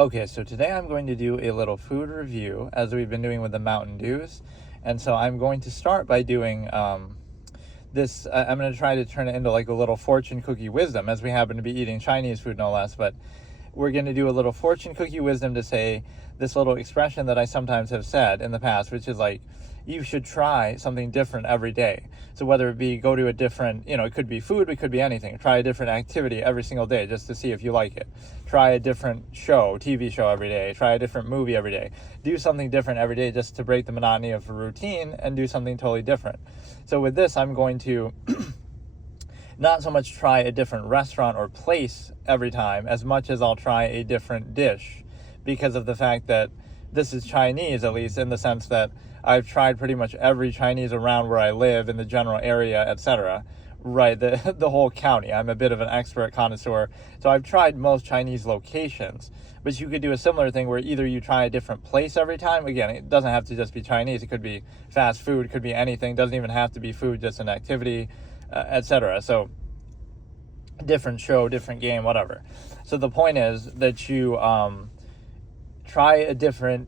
Okay, so today I'm going to do a little food review as we've been doing with the Mountain Dews. And so I'm going to start by doing this. I'm going to try to turn it into like a little fortune cookie wisdom, as we happen to be eating Chinese food no less. But we're going to do a little fortune cookie wisdom to say this little expression that I sometimes have said in the past, which is like, you should try something different every day. So whether it be go to a different, it could be food, it could be anything. Try a different activity every single day just to see if you like it. Try a different TV show every day. Try a different movie every day. Do something different every day just to break the monotony of a routine and do something totally different. So with this, I'm going to not so much try a different restaurant or place every time as much as I'll try a different dish, because of the fact that this is Chinese, at least in the sense that I've tried pretty much every Chinese around where I live in the general area, etc. Right, the whole county. I'm a bit of an expert connoisseur, so I've tried most Chinese locations. But you could do a similar thing where either you try a different place every time. Again, it doesn't have to just be Chinese. It could be fast food. It could be anything. It doesn't even have to be food, just an activity, etc. So different show, different game, whatever. So the point is that you try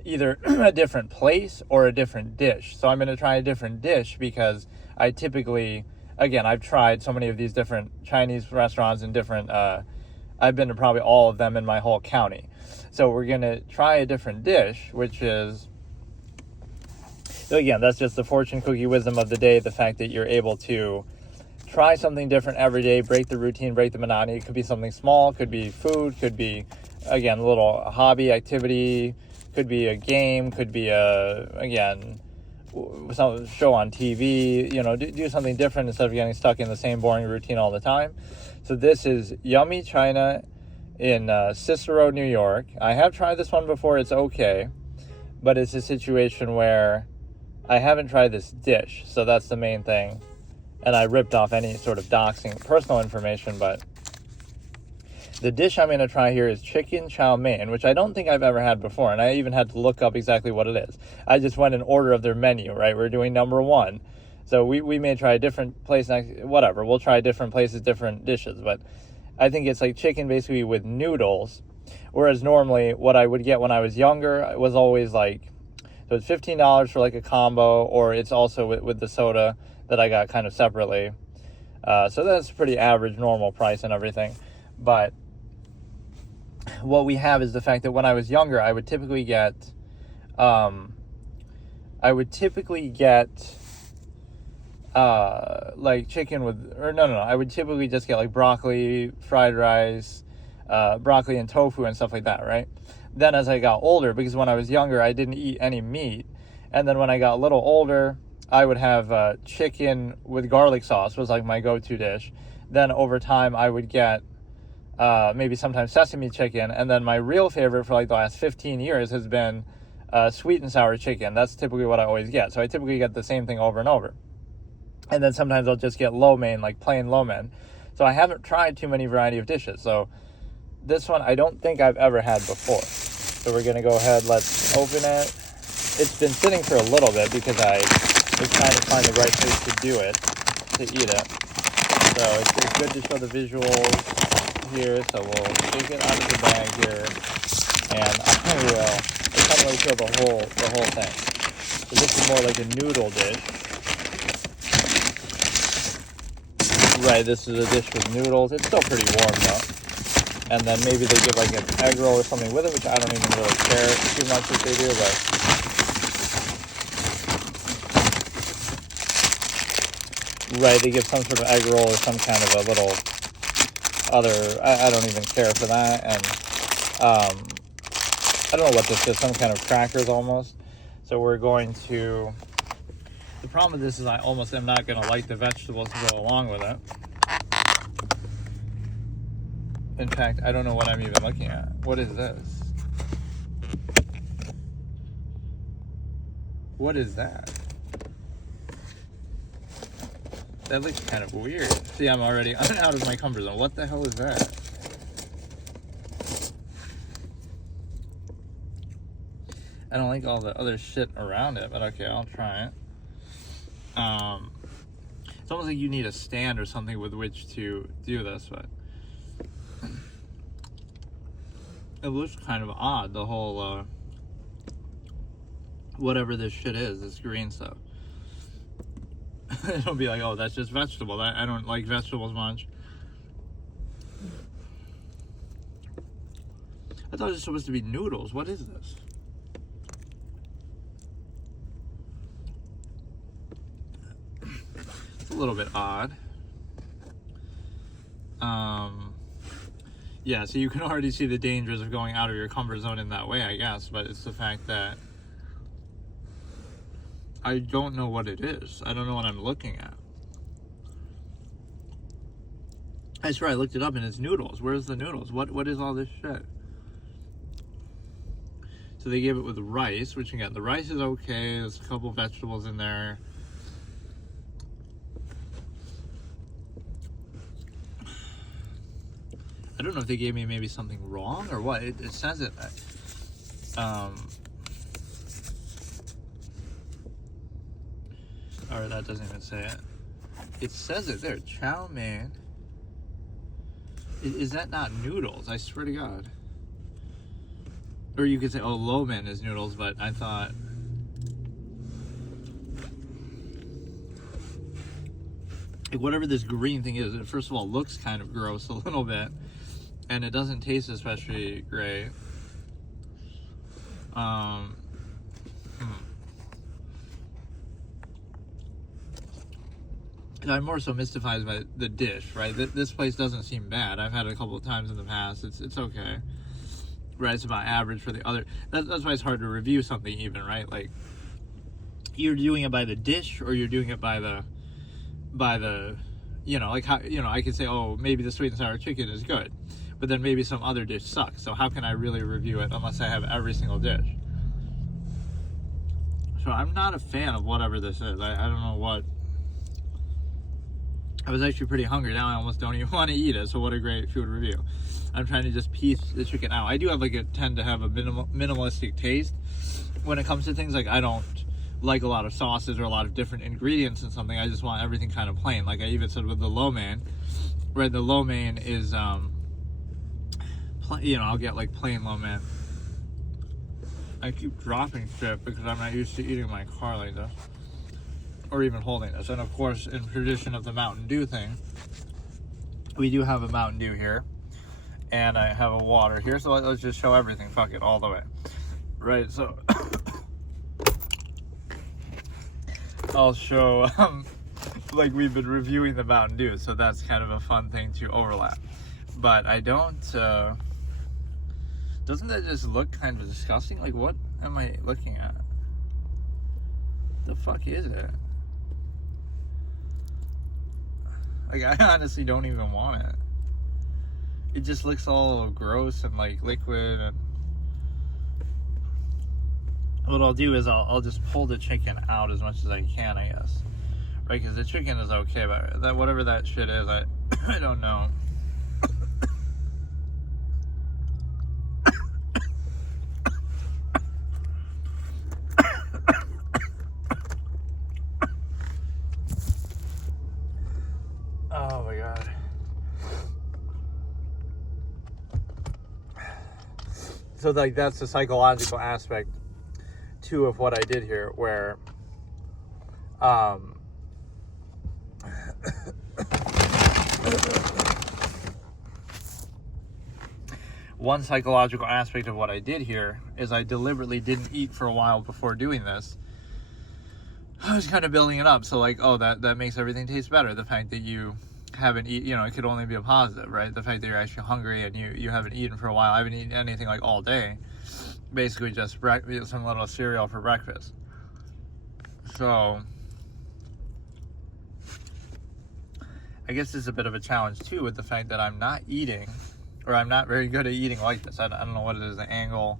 either a different place or a different dish. So I'm going to try a different dish because I typically, again, I've tried so many of these different Chinese restaurants and different, I've been to probably all of them in my whole county. So we're going to try a different dish, which is, again, that's just the fortune cookie wisdom of the day, the fact that you're able to try something different every day, break the routine, break the monotony. It could be something small, could be food, could be, again, a little hobby activity, could be a game, could be some show on TV, do something different instead of getting stuck in the same boring routine all the time. So this is Yummy China in Cicero, New York. I have tried this one before. It's okay, but it's a situation where I haven't tried this dish, so that's the main thing. And I ripped off any sort of doxing personal information, but the dish I'm going to try here is chicken chow mein, which I don't think I've ever had before, and I even had to look up exactly what it is. I just went in order of their menu, right? We're doing number one. So we may try a different place next, whatever. We'll try different places, different dishes, but I think it's like chicken basically with noodles, whereas normally what I would get when I was younger was always like, so it's $15 for like a combo, or it's also with the soda that I got kind of separately. So that's pretty average, normal price and everything. But what we have is the fact that when I was younger, I would typically get like chicken with, or no, I would typically just get like broccoli, fried rice, broccoli and tofu and stuff like that, right? Then as I got older, because when I was younger, I didn't eat any meat. And then when I got a little older, I would have chicken with garlic sauce was like my go-to dish. Then over time, I would get maybe sometimes sesame chicken. And then my real favorite for like the last 15 years has been sweet and sour chicken. That's typically what I always get. So I typically get the same thing over and over. And then sometimes I'll just get lo mein, like plain lo mein. So I haven't tried too many variety of dishes. So this one I don't think I've ever had before. So we're going to go ahead, let's open it. It's been sitting for a little bit because I was trying to find the right place to do it, to eat it. So it's good to show the visuals here. So we'll take it out of the bag here. And I will kind of like show the whole thing. So this is more like a noodle dish. Right, this is a dish with noodles. It's still pretty warm though. And then maybe they give like an egg roll or something with it, which I don't even really care too much if they do, but right, they give some sort of egg roll or some kind of a little other, I don't even care for that. And I don't know what this is, some kind of crackers almost. So we're going to, the problem with this is I almost am not going to like the vegetables to go along with it. In fact, I don't know what I'm even looking at. What is this? What is that? That looks kind of weird. See, I'm already out of my comfort zone. What the hell is that? I don't like all the other shit around it, but okay, I'll try it. It's almost like you need a stand or something with which to do this, but It looks kind of odd, the whole, whatever this shit is, this green stuff. It'll be like, oh, that's just vegetable. I don't like vegetables much. I thought it was supposed to be noodles. What is this? It's a little bit odd. Yeah, so you can already see the dangers of going out of your comfort zone in that way, I guess, but it's the fact that I don't know what it is. I don't know what I'm looking at. I swear I looked it up and it's noodles. Where's the noodles? What is all this shit? So they gave it with rice, which again, the rice is okay. There's a couple vegetables in there. I don't know if they gave me maybe something wrong or what. It says it. Or that doesn't even say it. It says it there. Chow mein. Is that not noodles? I swear to God. Or you could say, oh, lo mein is noodles, but I thought. Like whatever this green thing is, it first of all looks kind of gross a little bit. And it doesn't taste especially great. I'm more so mystified by the dish, right? This place doesn't seem bad. I've had it a couple of times in the past. It's okay, right? It's about average for the other. That's why it's hard to review something even, right? Like you're doing it by the dish, or you're doing it by the, you know, like how, you know, I could say, oh, maybe the sweet and sour chicken is good, but then maybe some other dish sucks. So how can I really review it unless I have every single dish? So I'm not a fan of whatever this is. I don't know what. I was actually pretty hungry. Now I almost don't even want to eat it. So what a great food review. I'm trying to just piece the chicken out. I do have tend to have a minimalistic taste when it comes to things. Like I don't like a lot of sauces or a lot of different ingredients in something. I just want everything kind of plain. Like I even said with the lo mein, right? The lo mein is, you know, I'll get like plain lo mein. I keep dropping shit because I'm not used to eating my car like this. Or even holding this. And of course, in tradition of the Mountain Dew thing, we do have a Mountain Dew here. And I have a water here. So let's just show everything. Fuck it, all the way. Right, so I'll show, like we've been reviewing the Mountain Dew. So that's kind of a fun thing to overlap. But I don't, doesn't that just look kind of disgusting? Like what am I looking at? The fuck is it? Like, I honestly don't even want it. It just looks all gross and like liquid. And what I'll do is I'll just pull the chicken out as much as I can, I guess. Right, because the chicken is okay, but that whatever that shit is, I don't know. Oh my God. So like that's the psychological aspect too of what I did here, where one psychological aspect of what I did here is I deliberately didn't eat for a while before doing this. I was kind of building it up. So like, oh, that makes everything taste better. The fact that you haven't eaten, you know, it could only be a positive, right? The fact that you're actually hungry and you haven't eaten for a while. I haven't eaten anything like all day. Basically just some little cereal for breakfast. So I guess it's a bit of a challenge too with the fact that I'm not eating, or I'm not very good at eating like this. I don't know what it is, the angle.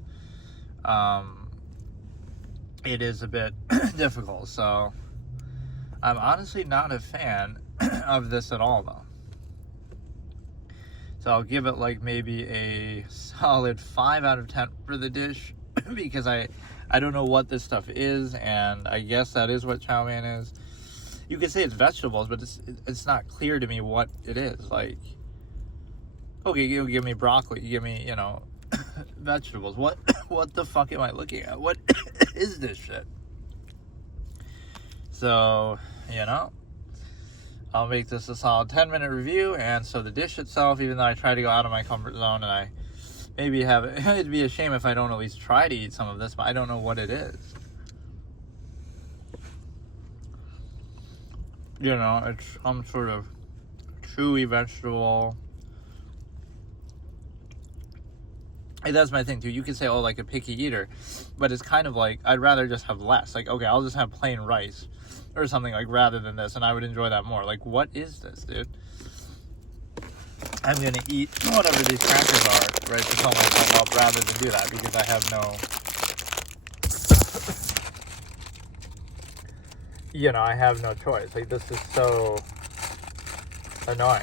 It is a bit difficult, so I'm honestly not a fan of this at all, though. So I'll give it like maybe a solid 5 out of 10 for the dish because I don't know what this stuff is, and I guess that is what chow mein is. You could say it's vegetables, but it's not clear to me what it is. Like, okay, you give me broccoli, you give me, you know, vegetables. What the fuck am I looking at? What is this shit? So, you know, I'll make this a solid 10-minute review. And so the dish itself, even though I try to go out of my comfort zone and I maybe have it, it'd be a shame if I don't at least try to eat some of this, but I don't know what it is. You know, it's some sort of chewy vegetable. And that's my thing too. You could say, oh, like a picky eater, but it's kind of like, I'd rather just have less. Like, okay, I'll just have plain rice or something, like, rather than this, and I would enjoy that more. Like, what is this, dude? I'm gonna eat whatever these crackers are, right, to fill myself up, rather than do that, because I have no, you know, I have no choice. Like, this is so annoying.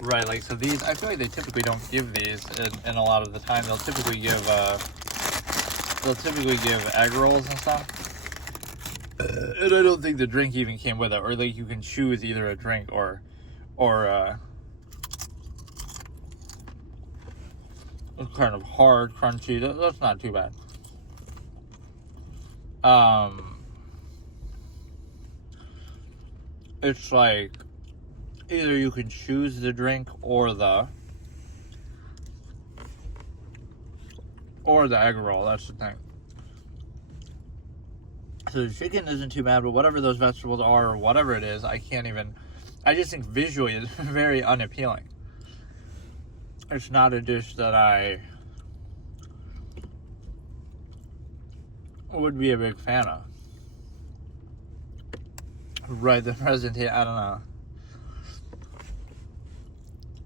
Right, like, so these, I feel like they typically don't give these, and a lot of the time they'll typically give egg rolls and stuff. And I don't think the drink even came with it, or like you can choose either a drink or it's kind of hard, crunchy. That's not too bad. It's like either you can choose the drink or the egg roll. That's the thing. So the chicken isn't too bad, but whatever those vegetables are or whatever it is, I just think visually it's very unappealing. It's not a dish that I would be a big fan of. Right, the presentation, I don't know.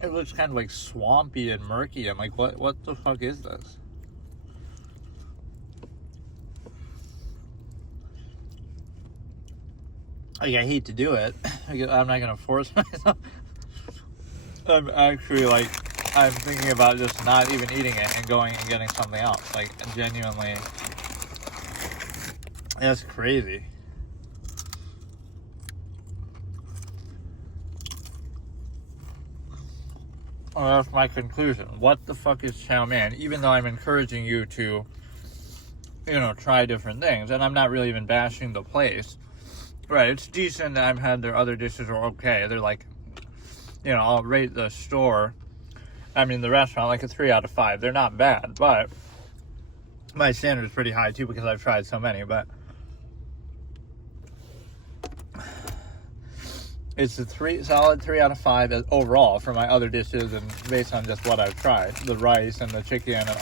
It looks kind of like swampy and murky. I'm like, what the fuck is this? Like, I hate to do it. I'm not gonna force myself. I'm actually like, I'm thinking about just not even eating it and going and getting something else. Like, genuinely, that's crazy. Well, that's my conclusion. What the fuck is chow mein? Even though I'm encouraging you to, you know, try different things, and I'm not really even bashing the place. Right, it's decent. I've had their other dishes are okay. They're like, you know, I'll rate the store, I mean the restaurant, like a 3 out of 5. They're not bad, but my standard is pretty high too because I've tried so many, but it's a solid 3 out of 5 overall for my other dishes, and based on just what I've tried, the rice and the chicken and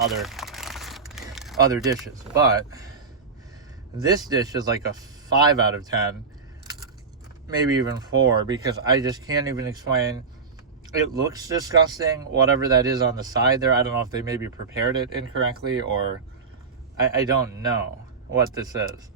other dishes. But this dish is like a 5 out of 10, maybe even 4, because I just can't even explain. It looks disgusting, whatever that is on the side there. I don't know if they maybe prepared it incorrectly, or I don't know what this is.